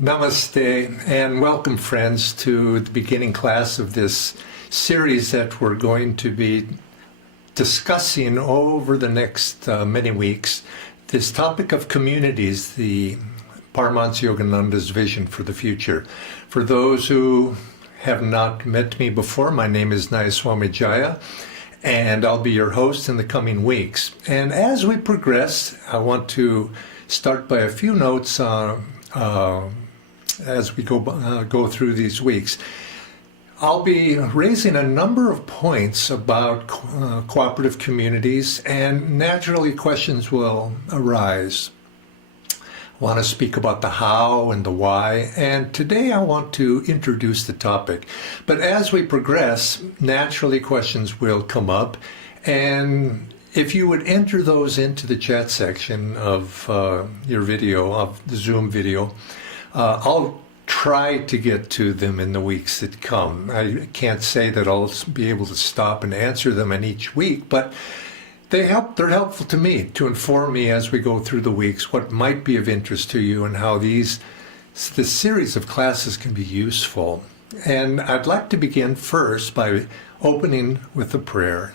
Namaste and welcome, friends, to the beginning class of this series that we're going to be discussing over the next many weeks. This topic of communities, the Paramhansa Yogananda's vision for the future. For those who have not met me before, my name is Nayaswami Jaya, and I'll be your host in the coming weeks. And as we progress, I want to start by a few notes as we go through these weeks. I'll be raising a number of points about cooperative communities, and naturally questions will arise. I want to speak about the how and the why, and today I want to introduce the topic. But as we progress, naturally questions will come up, and if you would enter those into the chat section of your video, of the Zoom video, I'll try to get to them in the weeks that come. I can't say that I'll be able to stop and answer them in each week, but they're helpful to me to inform me as we go through the weeks what might be of interest to you and how this series of classes can be useful. And I'd like to begin first by opening with a prayer,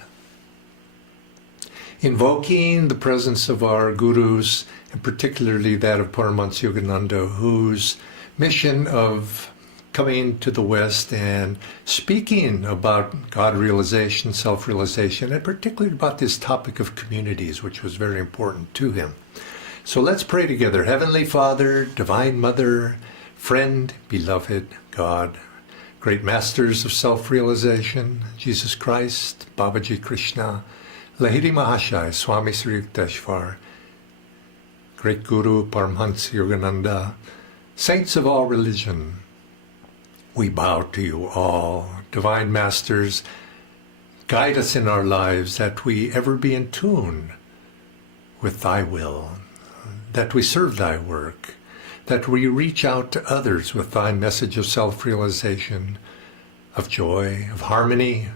invoking the presence of our gurus, and particularly that of Paramhansa Yogananda, whose mission of coming to the West and speaking about God realization, self-realization, and particularly about this topic of communities, which was very important to him. So let's pray together. Heavenly Father, Divine Mother, friend, beloved God, great masters of self-realization, Jesus Christ, Babaji Krishna, Lahiri Mahashaya, Swami Sri Yukteswar, great Guru Paramhansa Yogananda, saints of all religion, we bow to you all. Divine Masters, guide us in our lives that we ever be in tune with thy will, that we serve thy work, that we reach out to others with thy message of self-realization, of joy, of harmony,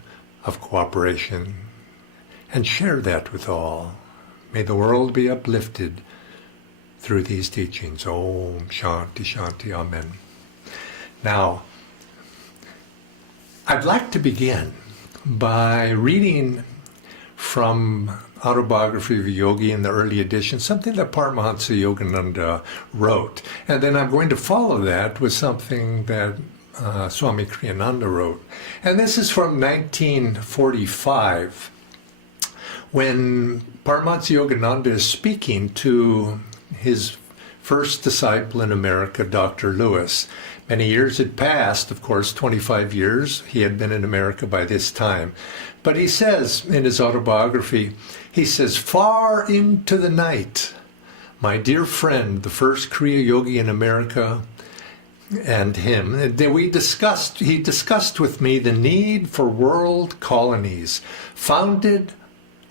of cooperation, and share that with all. May the world be uplifted through these teachings. Om Shanti Shanti. Amen. Now, I'd like to begin by reading from Autobiography of Yogi in the early edition, something that Paramhansa Yogananda wrote. And then I'm going to follow that with something that Swami Kriyananda wrote. And this is from 1945, when Paramhansa Yogananda is speaking to his first disciple in America, Dr. Lewis. Many years had passed, of course, 25 years. He had been in America by this time. But he says in his autobiography, he says, "Far into the night, my dear friend, the first Kriya Yogi in America, and him, he discussed with me the need for world colonies founded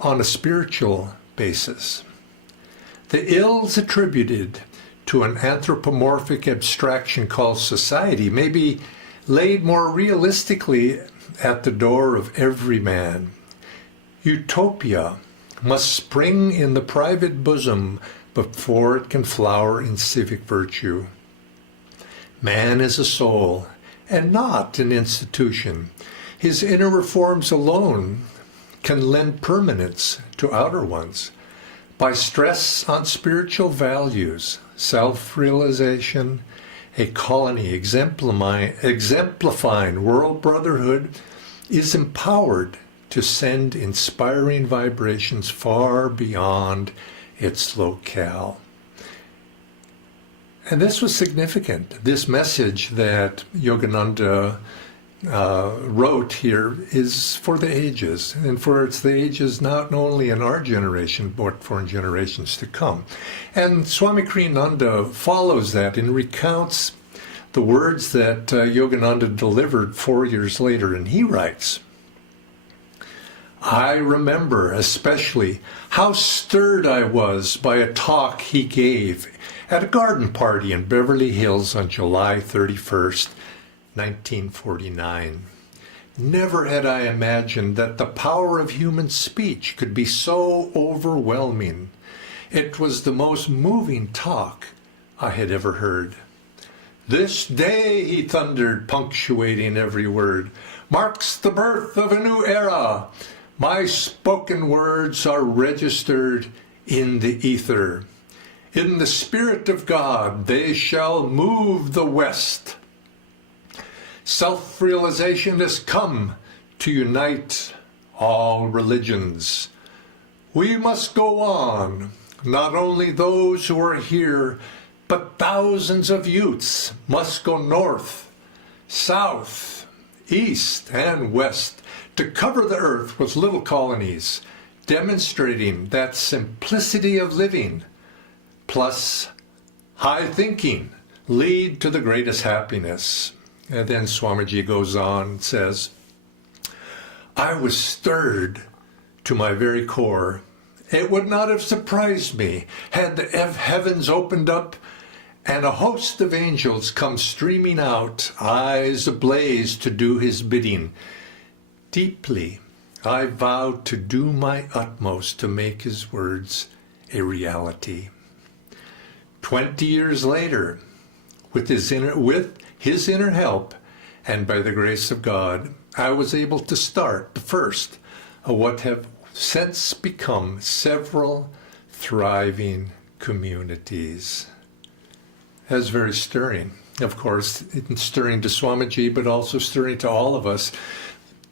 on a spiritual basis. The ills attributed to an anthropomorphic abstraction called society may be laid more realistically at the door of every man. Utopia must spring in the private bosom before it can flower in civic virtue. Man is a soul and not an institution. His inner reforms alone can lend permanence to outer ones. By stress on spiritual values, self-realization, a colony exemplifying world brotherhood is empowered to send inspiring vibrations far beyond its locale." And this was significant. This message that Yogananda wrote here is for the ages, and it's the ages not only in our generation, but for generations to come. And Swami Kriyananda follows that and recounts the words that Yogananda delivered 4 years later, and he writes, "I remember especially how stirred I was by a talk he gave at a garden party in Beverly Hills on July 31st, 1949. Never had I imagined that the power of human speech could be so overwhelming. It was the most moving talk I had ever heard. This day, he thundered, punctuating every word, marks the birth of a new era. My spoken words are registered in the ether. In the Spirit of God, they shall move the West. Self-realization has come to unite all religions. We must go on, not only those who are here, but thousands of youths must go north, south, east, and west to cover the earth with little colonies, demonstrating that simplicity of living plus high thinking lead to the greatest happiness. And then Swamiji goes on and says, I was stirred to my very core. It would not have surprised me had the heavens opened up and a host of angels come streaming out, eyes ablaze to do his bidding. Deeply, I vowed to do my utmost to make his words a reality. 20 years later, with his inner help, and by the grace of God, I was able to start the first of what have since become several thriving communities. That's very stirring. Of course, it's stirring to Swamiji, but also stirring to all of us.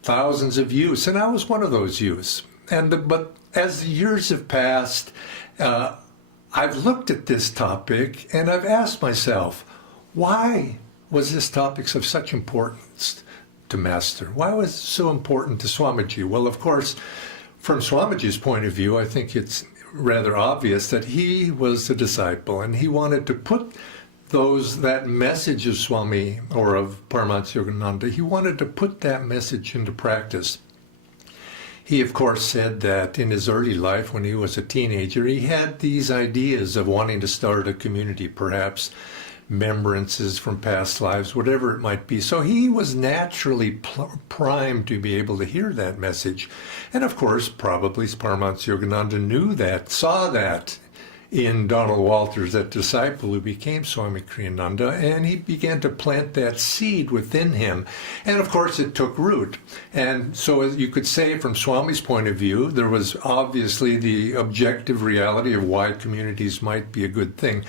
Thousands of youths, and I was one of those youths. But as the years have passed, I've looked at this topic and I've asked myself, why was this topic of such importance to Master? Why was it so important to Swamiji? Well, of course, from Swamiji's point of view, I think it's rather obvious that he was a disciple and he wanted to put that message of Swami, or of Paramhansa Yogananda, he wanted to put that message into practice. He, of course, said that in his early life, when he was a teenager, he had these ideas of wanting to start a community, perhaps remembrances from past lives, whatever it might be. So he was naturally primed to be able to hear that message. And of course, probably Paramhansa Yogananda knew that, saw that in Donald Walters, that disciple who became Swami Kriyananda, and he began to plant that seed within him. And of course it took root. And so as you could say, from Swami's point of view, there was obviously the objective reality of why communities might be a good thing.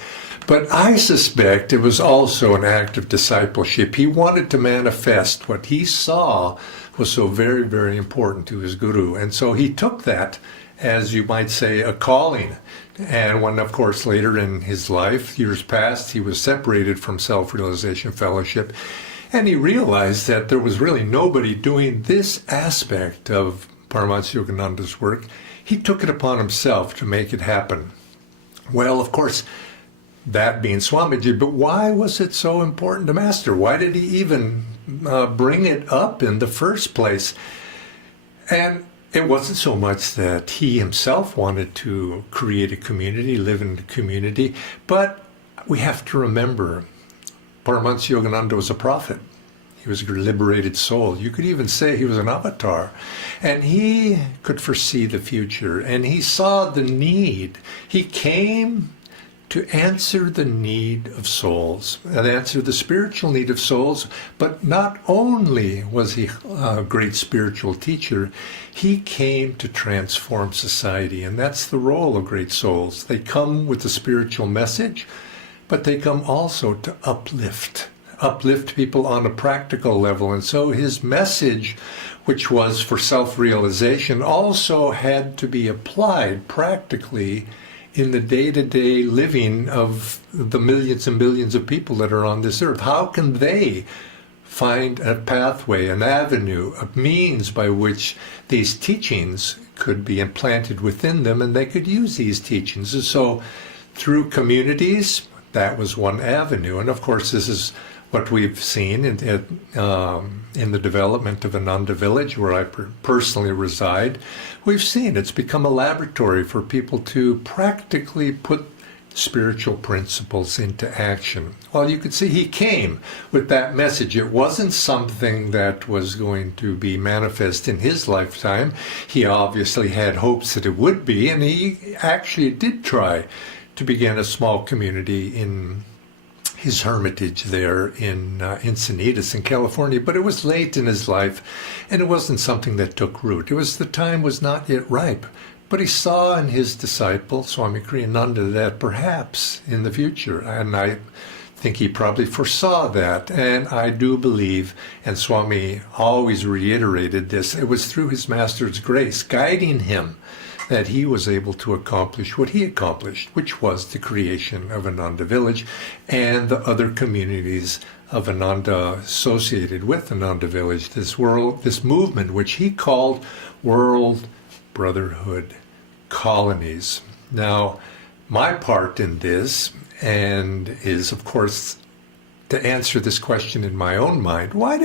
But I suspect it was also an act of discipleship. He wanted to manifest what he saw was so very, very important to his guru. And so he took that, as you might say, a calling. And when, of course, later in his life, years past, he was separated from Self-Realization Fellowship, and he realized that there was really nobody doing this aspect of Paramhansa Yogananda's work. He took it upon himself to make it happen. Well, of course, that being Swamiji, but why was it so important to Master? Why did he even bring it up in the first place? And it wasn't so much that he himself wanted to create a community, live in a community, but we have to remember Paramhansa Yogananda was a prophet. He was a liberated soul. You could even say he was an avatar. And he could foresee the future, and he saw the need. He came to answer the need of souls, and answer the spiritual need of souls. But not only was he a great spiritual teacher, he came to transform society, and that's the role of great souls. They come with a spiritual message, but they come also to uplift people on a practical level. And so his message, which was for self-realization, also had to be applied practically in the day-to-day living of the millions and billions of people that are on this earth. How can they find a pathway, an avenue, a means by which these teachings could be implanted within them, and they could use these teachings? And so through communities, that was one avenue. And of course, this is what we've seen in the development of Ananda village, where I personally reside. We've seen it's become a laboratory for people to practically put spiritual principles into action. Well, you could see he came with that message. It wasn't something that was going to be manifest in his lifetime. He obviously had hopes that it would be, and he actually did try to begin a small community in his hermitage there in Encinitas in California, but it was late in his life, and it wasn't something that took root. The time was not yet ripe. But he saw in his disciple, Swami Kriyananda, that perhaps in the future, and I think he probably foresaw that, and I do believe, and Swami always reiterated this, it was through his master's grace guiding him that he was able to accomplish what he accomplished, which was the creation of Ananda Village and the other communities of Ananda associated with Ananda Village, this movement which he called World Brotherhood Colonies. Now, my part in this and is, of course, to answer this question in my own mind. Why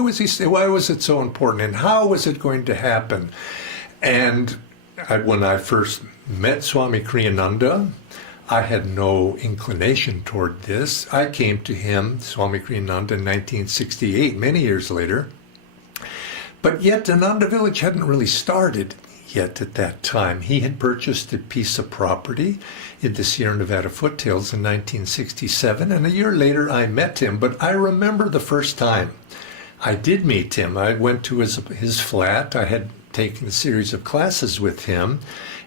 was it so important, and how was it going to happen? And when I first met Swami Kriyananda, I had no inclination toward this. I came to him, Swami Kriyananda, in 1968, many years later. But yet Ananda Village hadn't really started yet at that time. He had purchased a piece of property in the Sierra Nevada foothills in 1967, and a year later I met him. But I remember the first time I did meet him. I went to his flat. I had taken a series of classes with him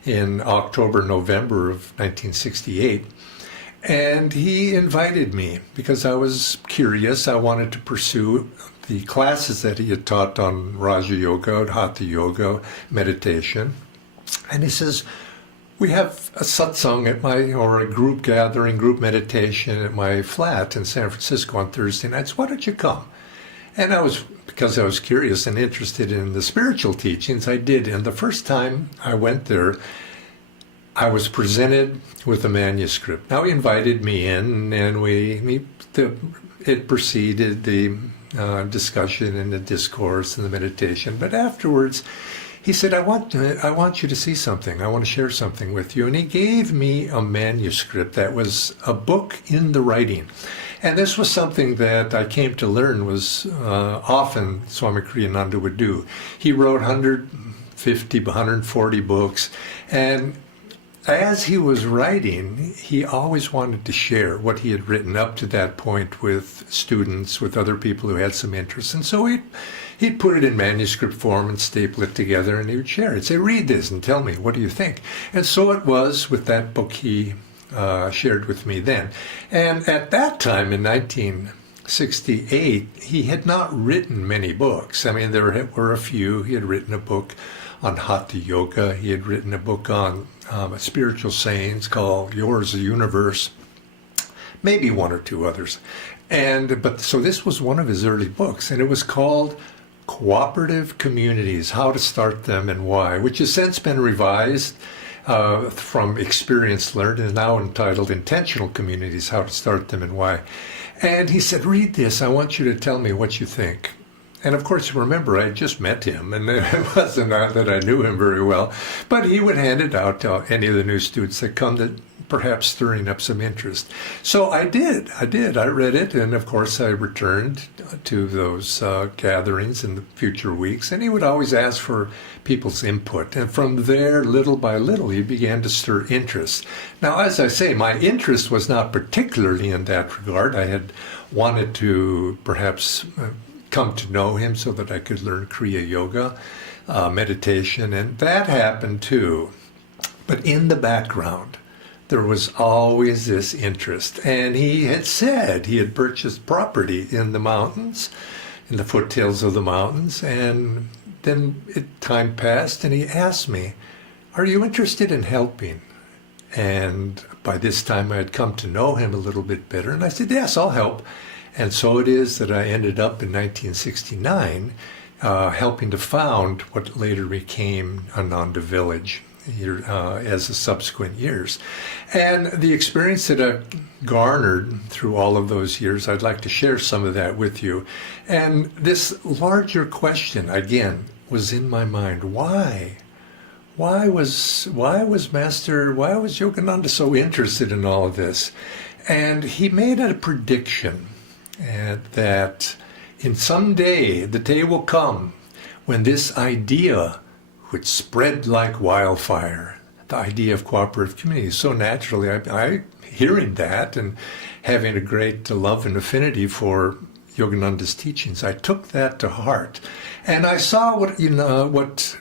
in October, November of 1968. And he invited me because I was curious. I wanted to pursue the classes that he had taught on Raja Yoga, Hatha Yoga, meditation. And he says, we have a satsang or a group gathering, group meditation at my flat in San Francisco on Thursday nights. Why don't you come? And because I was curious and interested in the spiritual teachings, I did. And the first time I went there, I was presented with a manuscript. Now he invited me in, and it preceded the discussion and the discourse and the meditation. But afterwards, he said, I want you to see something. I want to share something with you. And he gave me a manuscript that was a book in the writing. And this was something that I came to learn was often Swami Kriyananda would do. He wrote 150, 140 books, and as he was writing, he always wanted to share what he had written up to that point with students, with other people who had some interest. And so he'd put it in manuscript form and staple it together, and he would share it. Say, read this and tell me, what do you think? And so it was with that book he shared with me then. And at that time, in 1968, he had not written many books. I mean, there were a few. He had written a book on Hatha Yoga. He had written a book on spiritual sayings called Yours the Universe, maybe one or two others. So this was one of his early books, and it was called Cooperative Communities, How to Start Them and Why, which has since been revised from experience learned and is now entitled Intentional Communities, How to Start Them and Why. And he said, read this. I want you to tell me what you think. And of course, remember, I had just met him, and it wasn't that I knew him very well, but he would hand it out to any of the new students that come, that perhaps stirring up some interest. So I did. I read it, and of course I returned to those gatherings in the future weeks, and he would always ask for people's input. And from there, little by little, he began to stir interest. Now, as I say, my interest was not particularly in that regard. I had wanted to perhaps come to know him so that I could learn Kriya Yoga, meditation, and that happened too. But in the background, there was always this interest. And he had said he had purchased property in the mountains, in the foothills of the mountains, and then time passed, and he asked me, are you interested in helping? And by this time I had come to know him a little bit better, and I said, yes, I'll help. And so it is that I ended up in 1969 helping to found what later became Ananda Village as the subsequent years. And the experience that I've garnered through all of those years, I'd like to share some of that with you. And this larger question, again, was in my mind. Why? Why was Yogananda so interested in all of this? And he made a prediction that in some day, the day will come when this idea would spread like wildfire, the idea of cooperative communities. So naturally, I hearing that and having a great love and affinity for Yogananda's teachings. I took that to heart. And I saw what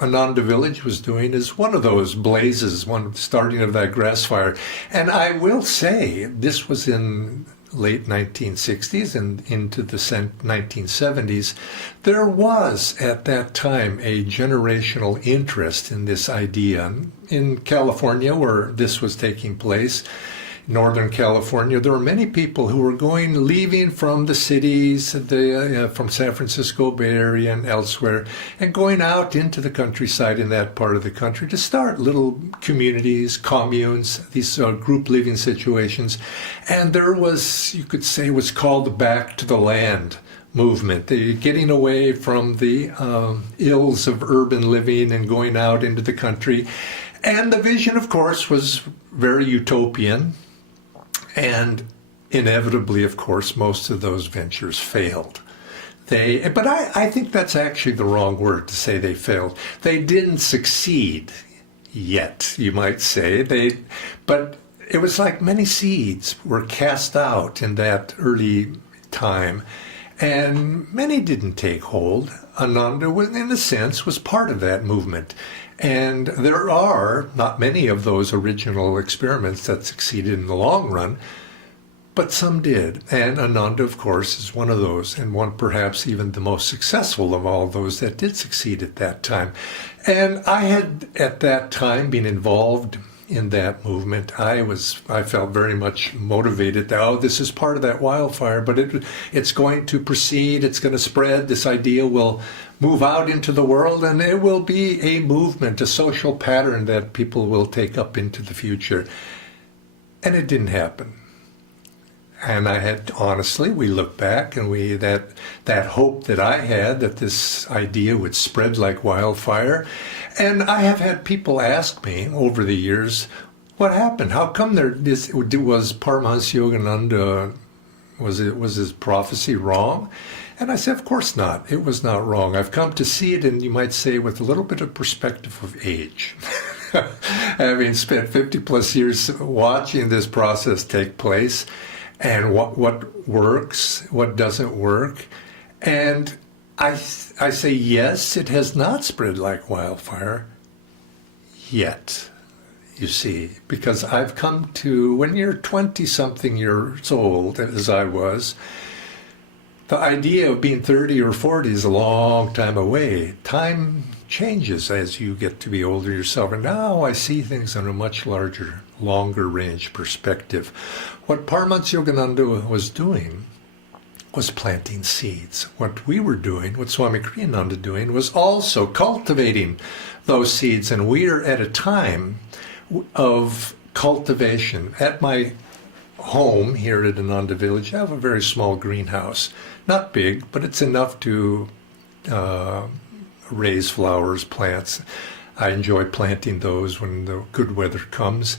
Ananda village was doing is one of those blazes, one starting of that grass fire. And I will say, this was in late 1960s and into the 1970s. There was at that time a generational interest in this idea. In California, where this was taking place, Northern California, there were many people who were leaving from the cities, from San Francisco Bay Area and elsewhere, and going out into the countryside in that part of the country to start little communities, communes, these group living situations. And there was, you could say, what's called the back to the land movement, getting away from the ills of urban living and going out into the country. And the vision, of course, was very utopian. And inevitably, of course, most of those ventures failed. But I think that's actually the wrong word to say they failed. They didn't succeed yet, you might say. But it was like many seeds were cast out in that early time, and many didn't take hold. Ananda, in a sense, was part of that movement. And there are not many of those original experiments that succeeded in the long run, but some did. And Ananda, of course, is one of those, and one perhaps even the most successful of all those that did succeed at that time. And I had, at that time, been involved in that movement. I felt very much motivated that, this is part of that wildfire, but it's going to proceed, it's going to spread, this idea will move out into the world, and it will be a movement, a social pattern that people will take up into the future. And it didn't happen. And we look back and that hope that I had that this idea would spread like wildfire. And I have had people ask me over the years, what happened? How come was Paramhansa Yogananda, was his prophecy wrong? And I said, of course not. It was not wrong. I've come to see it, and you might say with a little bit of perspective of age. Having spent 50 plus years watching this process take place, and what works, what doesn't work. And I say, yes, it has not spread like wildfire yet, you see, because I've come to, when you're 20-something years old, as I was, the idea of being 30 or 40 is a long time away. Time changes as you get to be older yourself. And now I see things on a much larger, longer range perspective. What Paramhansa Yogananda was doing was planting seeds. What we were doing, what Swami Kriyananda doing, was also cultivating those seeds. And we are at a time of cultivation. At my home here at Ananda Village, I have a very small greenhouse. Not big, but it's enough to raise flowers, plants. I enjoy planting those when the good weather comes.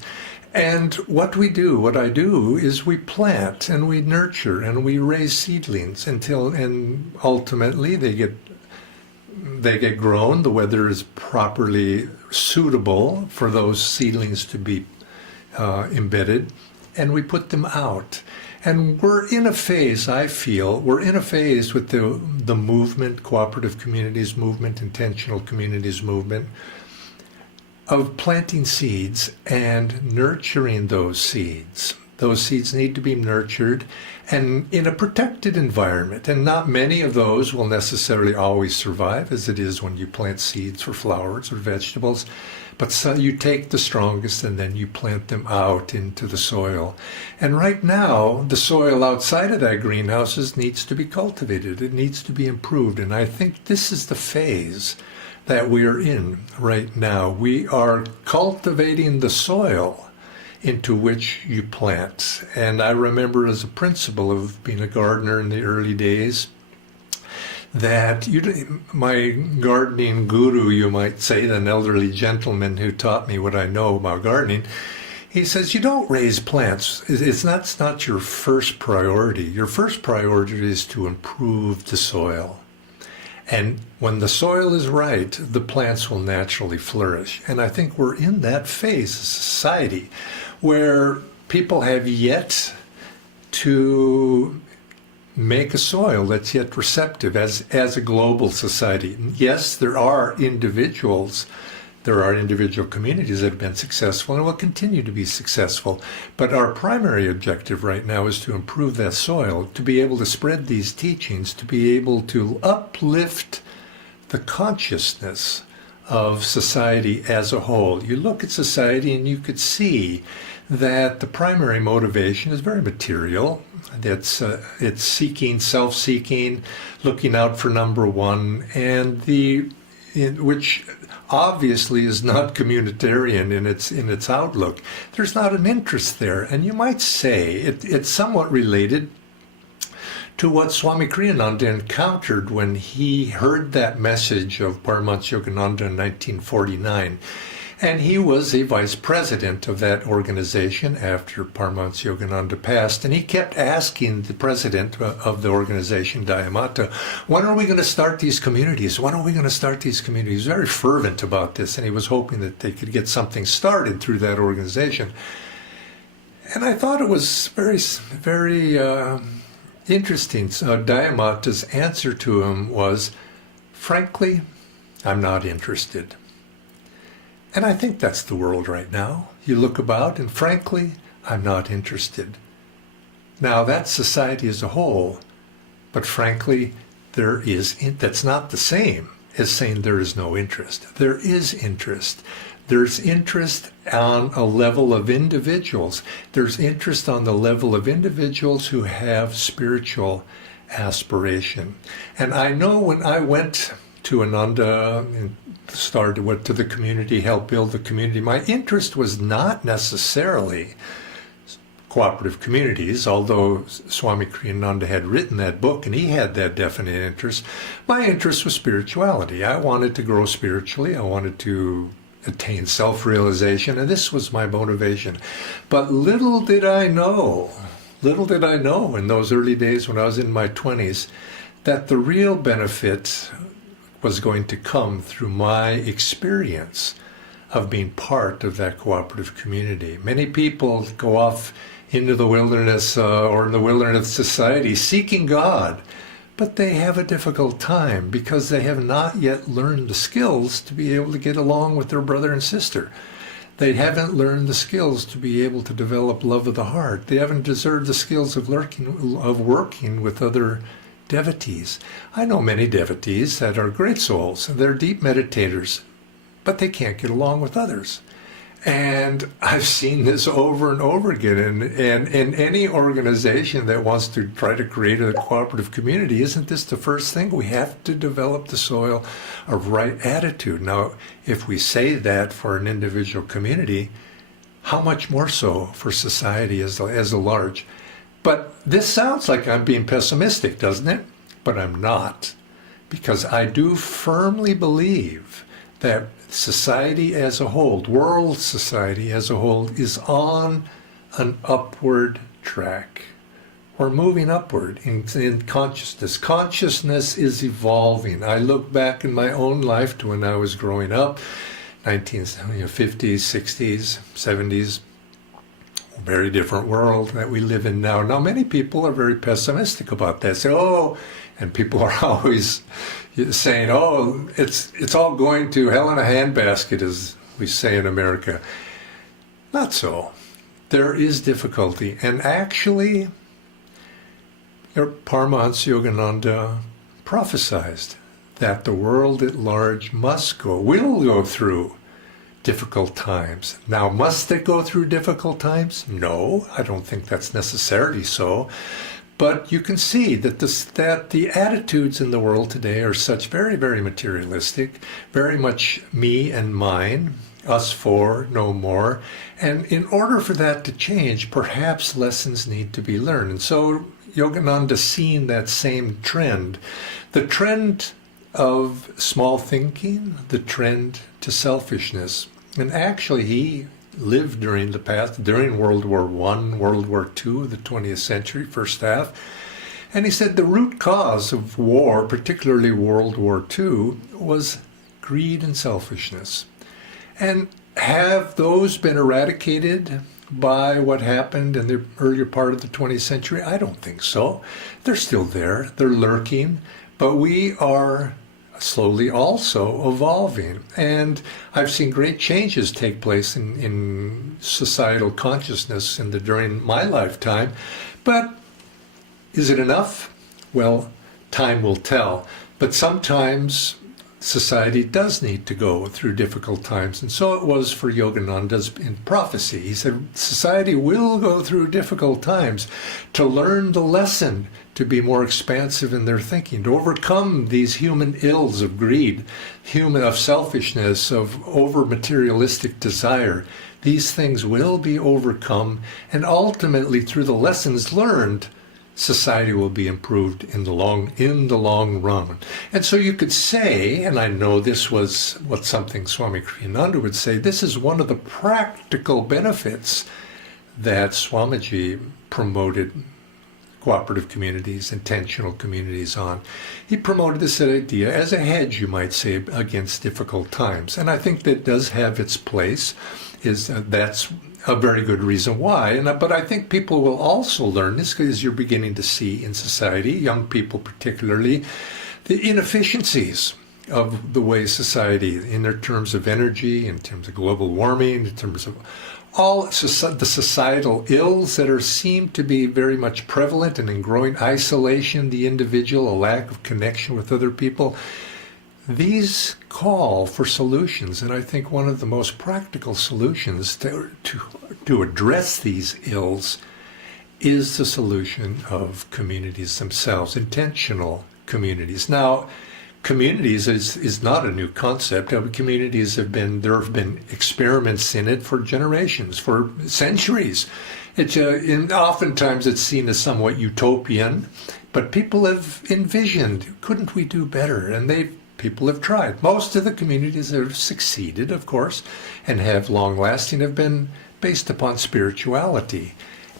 And what I do is we plant and we nurture and we raise seedlings and ultimately they get grown. The weather is properly suitable for those seedlings to be embedded, and we put them out. And we're in a phase, I feel, with the movement, cooperative communities movement, intentional communities movement, of planting seeds and nurturing those seeds. Those seeds need to be nurtured and in a protected environment. And not many of those will necessarily always survive, as it is when you plant seeds for flowers or vegetables. But so you take the strongest and then you plant them out into the soil. And right now, the soil outside of that greenhouse needs to be cultivated. It needs to be improved. And I think this is the phase that we are in right now. We are cultivating the soil into which you plant. And I remember as a principle of being a gardener in the early days, that my gardening guru, you might say, an elderly gentleman who taught me what I know about gardening, he says, you don't raise plants. It's not your first priority. Your first priority is to improve the soil. And when the soil is right, the plants will naturally flourish. And I think we're in that phase of society where people have yet to make a soil that's yet receptive as a global society. Yes, there are individual communities that have been successful and will continue to be successful, but our primary objective right now is to improve that soil, to be able to spread these teachings, to be able to uplift the consciousness of society as a whole. You look at society and you could see that the primary motivation is very material. It's seeking, self-seeking, looking out for number one, and which obviously is not communitarian in its outlook. There's not an interest there, and you might say it's somewhat related to what Swami Kriyananda encountered when he heard that message of Paramhansa Yogananda in 1949. And he was a vice president of that organization after Paramhansa Yogananda passed. And he kept asking the president of the organization, Dayamata, when are we going to start these communities? When are we going to start these communities? He was very fervent about this, and he was hoping that they could get something started through that organization. And I thought it was very, very interesting. So Dayamata's answer to him was, frankly, I'm not interested. And I think that's the world right now. You look about and frankly, I'm not interested. Now that's society as a whole, but frankly, that's not the same as saying there is no interest. There is interest. There's interest on a level of individuals. There's interest on the level of individuals who have spiritual aspiration. And I know when I went to Ananda and went to the community, helped build the community, my interest was not necessarily cooperative communities, although Swami Kriyananda had written that book and he had that definite interest. My interest was spirituality. I wanted to grow spiritually. I wanted to attain self-realization, and this was my motivation. But little did I know in those early days when I was in my 20s, that the real benefit was going to come through my experience of being part of that cooperative community. Many people go off into the wilderness or in the wilderness society seeking God, but they have a difficult time because they have not yet learned the skills to be able to get along with their brother and sister. They haven't learned the skills to be able to develop love of the heart. They haven't deserved the skills of working with other devotees. I know many devotees that are great souls. They're deep meditators, but they can't get along with others. And I've seen this over and over again. And in any organization that wants to try to create a cooperative community, isn't this the first thing? We have to develop the soil of right attitude. Now, if we say that for an individual community, how much more so for society as a large? But this sounds like I'm being pessimistic, doesn't it? But I'm not, because I do firmly believe that society as a whole, world society as a whole, is on an upward track. We're moving upward in consciousness. Consciousness is evolving. I look back in my own life to when I was growing up, 1950s, 60s, 70s, very different world that we live in now. Now, many people are very pessimistic about that. Say, and people are always saying, it's all going to hell in a handbasket, as we say in America. Not so. There is difficulty. And actually, Paramhansa Yogananda prophesied that the world at large will go through difficult times. Now, must it go through difficult times? No, I don't think that's necessarily so. But you can see that the attitudes in the world today are such very, very materialistic, very much me and mine, us four, no more. And in order for that to change, perhaps lessons need to be learned. And so Yogananda seen that same trend, the trend of small thinking, the trend to selfishness. And actually, he lived during World War I, World War II of the 20th century, first half. And he said the root cause of war, particularly World War II, was greed and selfishness. And have those been eradicated by what happened in the earlier part of the 20th century? I don't think so. They're still there. They're lurking. But we are slowly also evolving. And I've seen great changes take place in societal consciousness during my lifetime. But is it enough? Well, time will tell. But sometimes society does need to go through difficult times. And so it was for Yogananda's in prophecy. He said, society will go through difficult times to learn the lesson, to be more expansive in their thinking, to overcome these human ills of greed, of selfishness, of over-materialistic desire. These things will be overcome, and ultimately, through the lessons learned, society will be improved in the long run. And so you could say, and I know this was what something Swami Kriyananda would say, this is one of the practical benefits that Swamiji promoted cooperative communities, intentional communities on. He promoted this idea as a hedge, you might say, against difficult times. And I think that does have its place. That's a very good reason why. But I think people will also learn this, because you're beginning to see in society, young people particularly, the inefficiencies of the way society, in their terms of energy, in terms of global warming, in terms of all the societal ills that seem to be very much prevalent, and in growing isolation, the individual, a lack of connection with other people. These call for solutions, and I think one of the most practical solutions to address these ills is the solution of communities themselves, intentional communities. Now, communities is not a new concept. Communities there have been experiments in it for generations, for centuries. Oftentimes it's seen as somewhat utopian, but people have envisioned, couldn't we do better? And people have tried. Most of the communities that have succeeded, of course, and have long-lasting, have been based upon spirituality.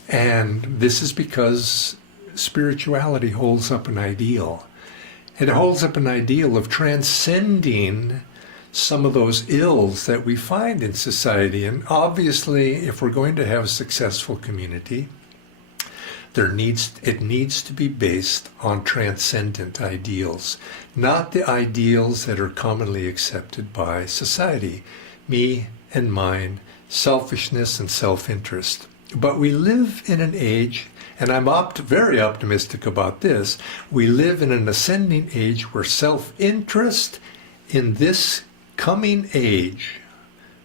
And this is because spirituality holds up an ideal. It holds up an ideal of transcending some of those ills that we find in society. And obviously, if we're going to have a successful community, it needs to be based on transcendent ideals, not the ideals that are commonly accepted by society, me and mine, selfishness and self-interest. But we live in an age, and I'm very optimistic about this, we live in an ascending age where self-interest in this coming age,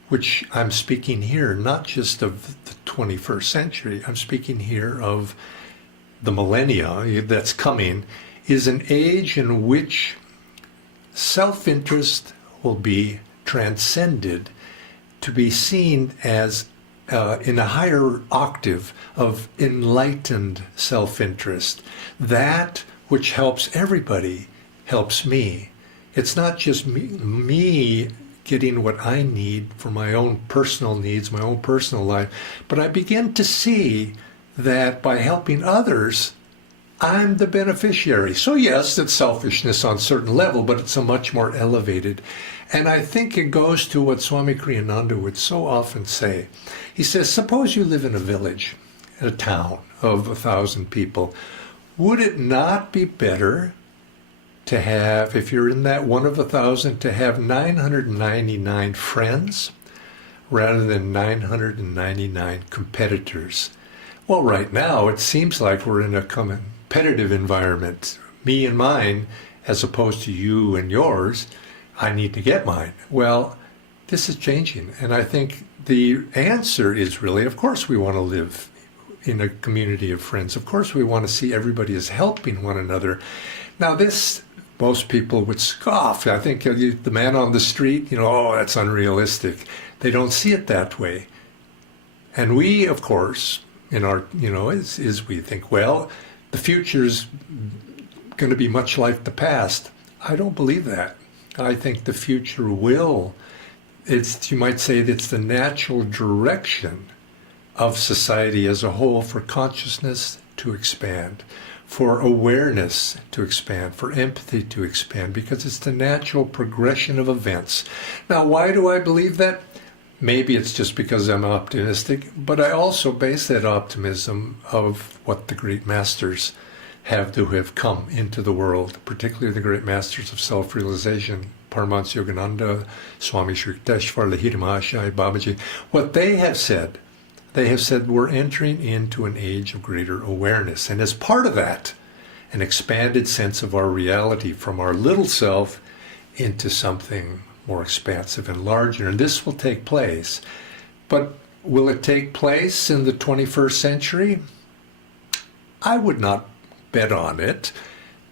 which I'm speaking here not just of the 21st century, I'm speaking here of the millennia that's coming, is an age in which self-interest will be transcended to be seen as in a higher octave of enlightened self-interest. That which helps everybody helps me. It's not just me getting what I need for my own personal needs, my own personal life, but I begin to see that by helping others, I'm the beneficiary. So yes, it's selfishness on a certain level, but it's a much more elevated. And I think it goes to what Swami Kriyananda would so often say. He says, suppose you live in a village, in a town of 1,000 people. Would it not be better to have, if you're in that one of 1,000, to have 999 friends rather than 999 competitors? Well, right now, it seems like we're in a competitive environment, me and mine, as opposed to you and yours. I need to get mine. Well, this is changing. And I think the answer is really, of course, we want to live in a community of friends. Of course, we want to see everybody as helping one another. Now, this, most people would scoff. I think the man on the street, oh, that's unrealistic. They don't see it that way. And we, of course, in our, is we think, well, the future's going to be much like the past. I don't believe that. I think the future will. You might say it's the natural direction of society as a whole for consciousness to expand, for awareness to expand, for empathy to expand, because it's the natural progression of events. Now, why do I believe that? Maybe it's just because I'm optimistic, but I also base that optimism of what the great masters who have come into the world, particularly the great masters of self-realization, Paramhansa Yogananda, Swami Kriyananda, Lahiri Mahashaya, Babaji, what they have said we're entering into an age of greater awareness. And as part of that, an expanded sense of our reality from our little self into something more expansive and larger. And this will take place. But will it take place in the 21st century? I would not bet on it.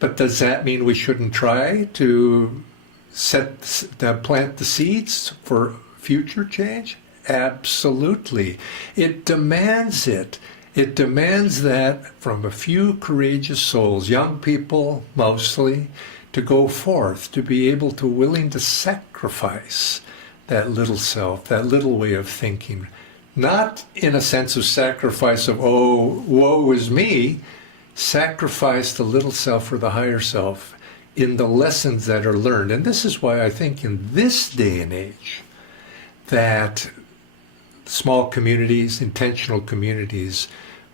But does that mean we shouldn't try to plant the seeds for future change? Absolutely. It demands it. It demands that from a few courageous souls, young people mostly, to go forth, to be able to willing to sacrifice that little self, that little way of thinking. Not in a sense of sacrifice of, oh, woe is me. Sacrifice the little self for the higher self in the lessons that are learned. And this is why I think in this day and age that small communities, intentional communities,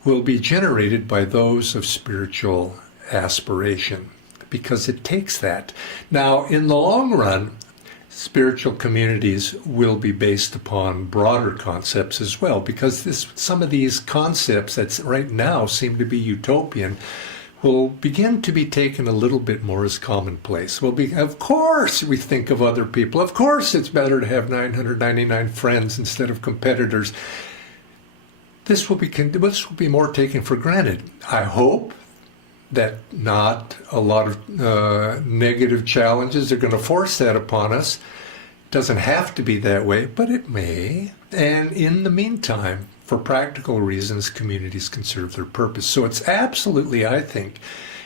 will be generated by those of spiritual aspiration, because it takes that. Now, in the long run, spiritual communities will be based upon broader concepts as well, because some of these concepts that right now seem to be utopian will begin to be taken a little bit more as commonplace. Of course we think of other people. Of course it's better to have 999 friends instead of competitors. This will be more taken for granted. I hope that not a lot of negative challenges are going to force that upon us. It doesn't have to be that way, but it may. And in the meantime, for practical reasons, communities can serve their purpose. So it's absolutely, I think,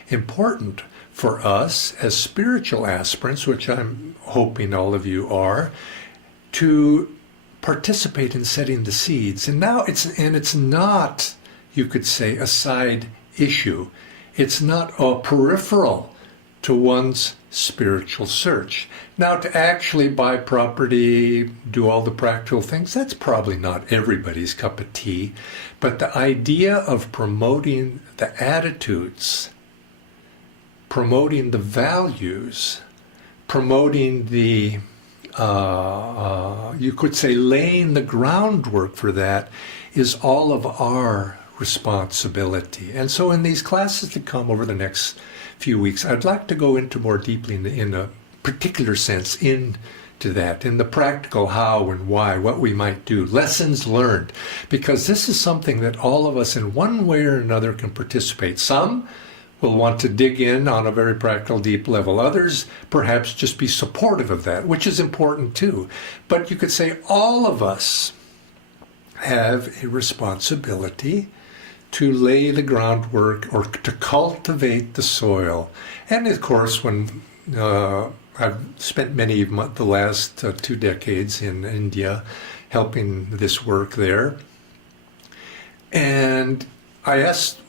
important for us as spiritual aspirants, which I'm hoping all of you are, to participate in setting the seeds. And now it's not, you could say, a side issue. It's not a peripheral to one's spiritual search. Now, to actually buy property, do all the practical things, that's probably not everybody's cup of tea. But the idea of promoting the attitudes, promoting the values, promoting the, you could say, laying the groundwork for that is all of our responsibility. And so in these classes to come over the next few weeks, I'd like to go into more deeply in a particular sense into that, in the practical how and why, what we might do, lessons learned, because this is something that all of us in one way or another can participate. Some will want to dig in on a very practical, deep level. Others perhaps just be supportive of that, which is important too. But you could say all of us have a responsibility to lay the groundwork or to cultivate the soil. And of course, when I've spent many of the last 2 decades in India helping this work there, and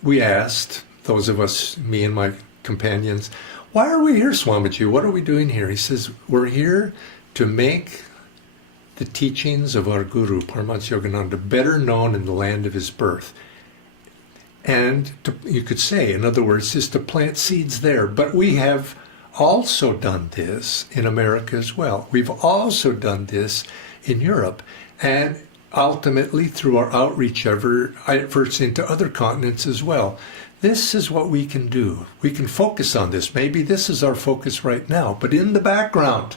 we asked, those of us, me and my companions, why are we here, Swamiji? What are we doing here? He says, we're here to make the teachings of our Guru, Paramhansa Yogananda, better known in the land of his birth. And you could say, in other words, is to plant seeds there. But we have also done this in America as well. We've also done this in Europe. And ultimately, through our outreach efforts into other continents as well. This is what we can do. We can focus on this. Maybe this is our focus right now. But in the background,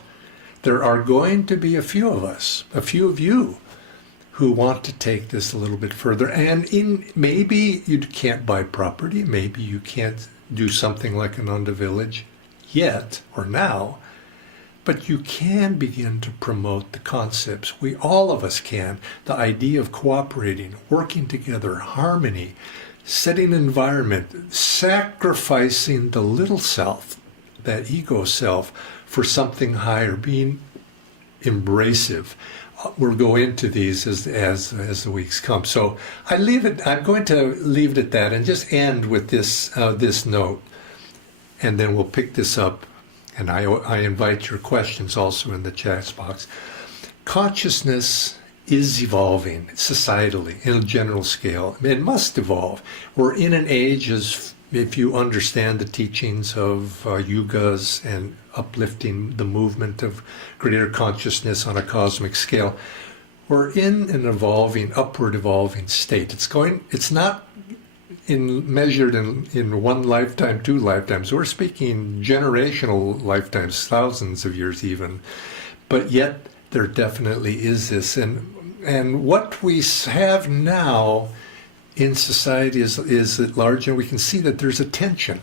there are going to be a few of us, a few of you, who want to take this a little bit further. And maybe you can't buy property, maybe you can't do something like Ananda Village yet or now, but you can begin to promote the concepts. All of us can. The idea of cooperating, working together, harmony, setting an environment, sacrificing the little self, that ego self, for something higher, being embracive. We'll go into these as the weeks come. So I'm going to leave it at that and just end with this note, and then we'll pick this up. And I invite your questions also in the chat box. Consciousness is evolving societally in a general scale. It must evolve. We're in an age, as if you understand the teachings of yugas and uplifting the movement of greater consciousness on a cosmic scale, we're in an evolving, upward evolving state. It's not measured in one lifetime, 2 lifetimes. We're speaking generational lifetimes, thousands of years even. But yet there definitely is this. And what we have now in society is at large, and we can see that there's a tension.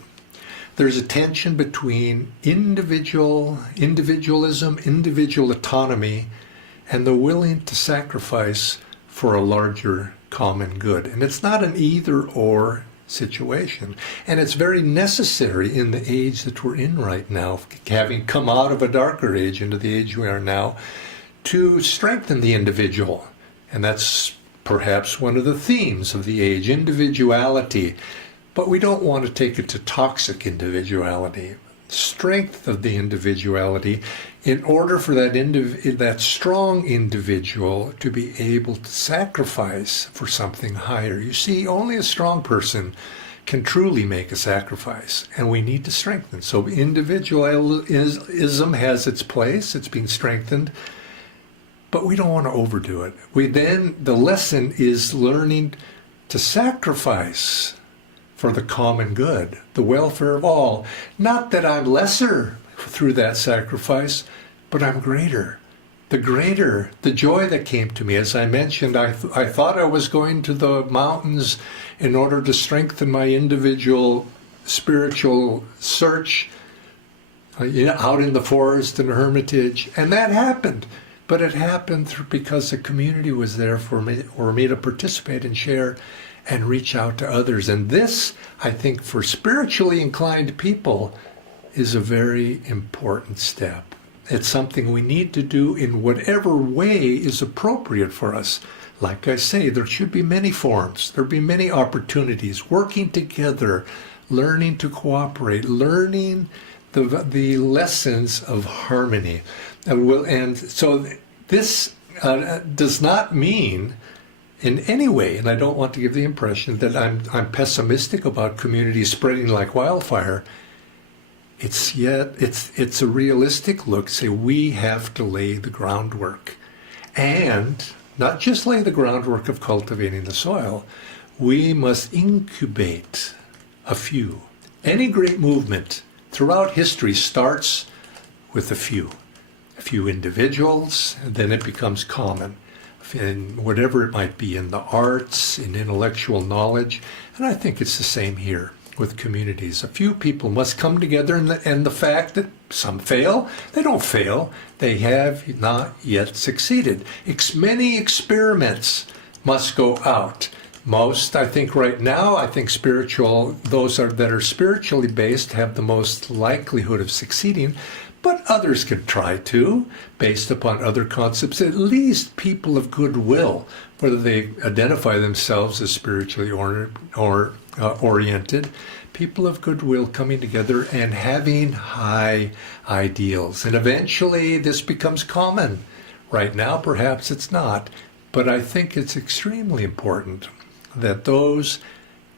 There's a tension between individualism, individual autonomy, and the willing to sacrifice for a larger common good. And it's not an either-or situation. And it's very necessary in the age that we're in right now, having come out of a darker age into the age we are now, to strengthen the individual. And that's perhaps one of the themes of the age, individuality. But we don't want to take it to toxic individuality. Strength of the individuality, in order for that strong individual to be able to sacrifice for something higher. You see, only a strong person can truly make a sacrifice, and we need to strengthen. So individualism has its place, it's been strengthened, but we don't want to overdo it. The lesson is learning to sacrifice for the common good, the welfare of all. Not that I'm lesser through that sacrifice, but I'm greater. The joy that came to me, as I mentioned, I thought I was going to the mountains in order to strengthen my individual spiritual search, out in the forest and hermitage, and that happened. But it happened because the community was there for me to participate and share and reach out to others. And this, I think, for spiritually inclined people, is a very important step. It's something we need to do in whatever way is appropriate for us. Like I say, there should be many forms. There'll be many opportunities, working together, learning to cooperate, learning the lessons of harmony. And so this does not mean in any way, and I don't want to give the impression that I'm pessimistic about communities spreading like wildfire. It's a realistic look. Say we have to lay the groundwork, and not just lay the groundwork of cultivating the soil. We must incubate a few. Any great movement throughout history starts with a few individuals, and then it becomes common. In whatever it might be, in the arts, in intellectual knowledge. And I think it's the same here with communities. A few people must come together, and the fact that some fail, they don't fail. They have not yet succeeded. Many experiments must go out. Most, I think right now, those that are spiritually based have the most likelihood of succeeding. But others can try to, based upon other concepts, at least people of goodwill, whether they identify themselves as spiritually oriented, people of goodwill coming together and having high ideals. And eventually this becomes common. Right now, perhaps it's not, but I think it's extremely important that those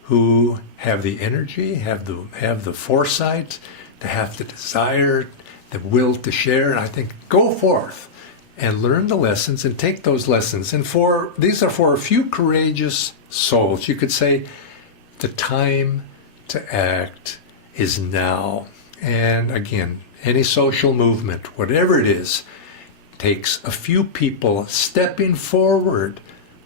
who have the energy, have the foresight, to have the desire, the will to share, and I think go forth and learn the lessons and take those lessons. And these are for a few courageous souls. You could say the time to act is now. And again, any social movement, whatever it is, takes a few people stepping forward,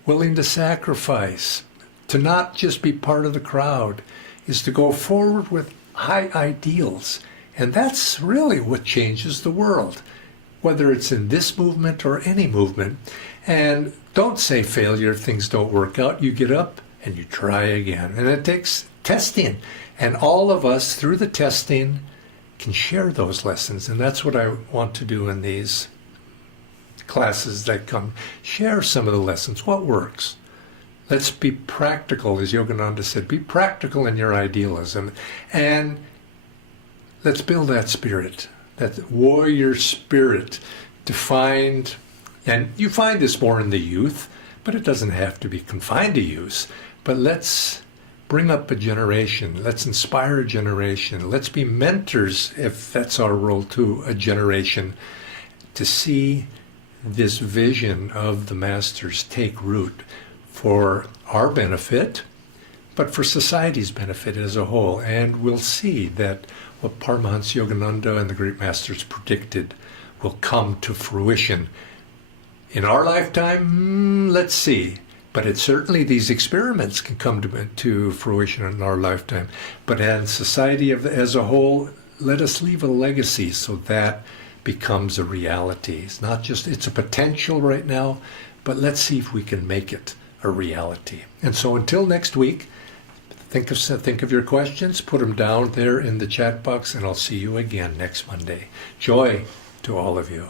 willing to sacrifice, to not just be part of the crowd, is to go forward with high ideals. And that's really what changes the world, whether it's in this movement or any movement. And don't say failure if things don't work out. You get up and you try again. And it takes testing. And all of us, through the testing, can share those lessons. And that's what I want to do in these classes that come. Share some of the lessons. What works? Let's be practical, as Yogananda said. Be practical in your idealism. And let's build that spirit, that warrior spirit, to find And you find this more in the youth, but it doesn't have to be confined to youth. But let's bring up a generation. Let's inspire a generation. Let's be mentors, if that's our role, to a generation, to see this vision of the masters take root for our benefit, but for society's benefit as a whole. And we'll see that what Paramhansa Yogananda and the great masters predicted will come to fruition. In our lifetime, let's see. But it certainly, these experiments can come to fruition in our lifetime. But as society as a whole, let us leave a legacy so that becomes a reality. It's not just, it's a potential right now, but let's see if we can make it a reality. And so until next week, think of your questions, put them down there in the chat box, and I'll see you again next Monday. Joy to all of you.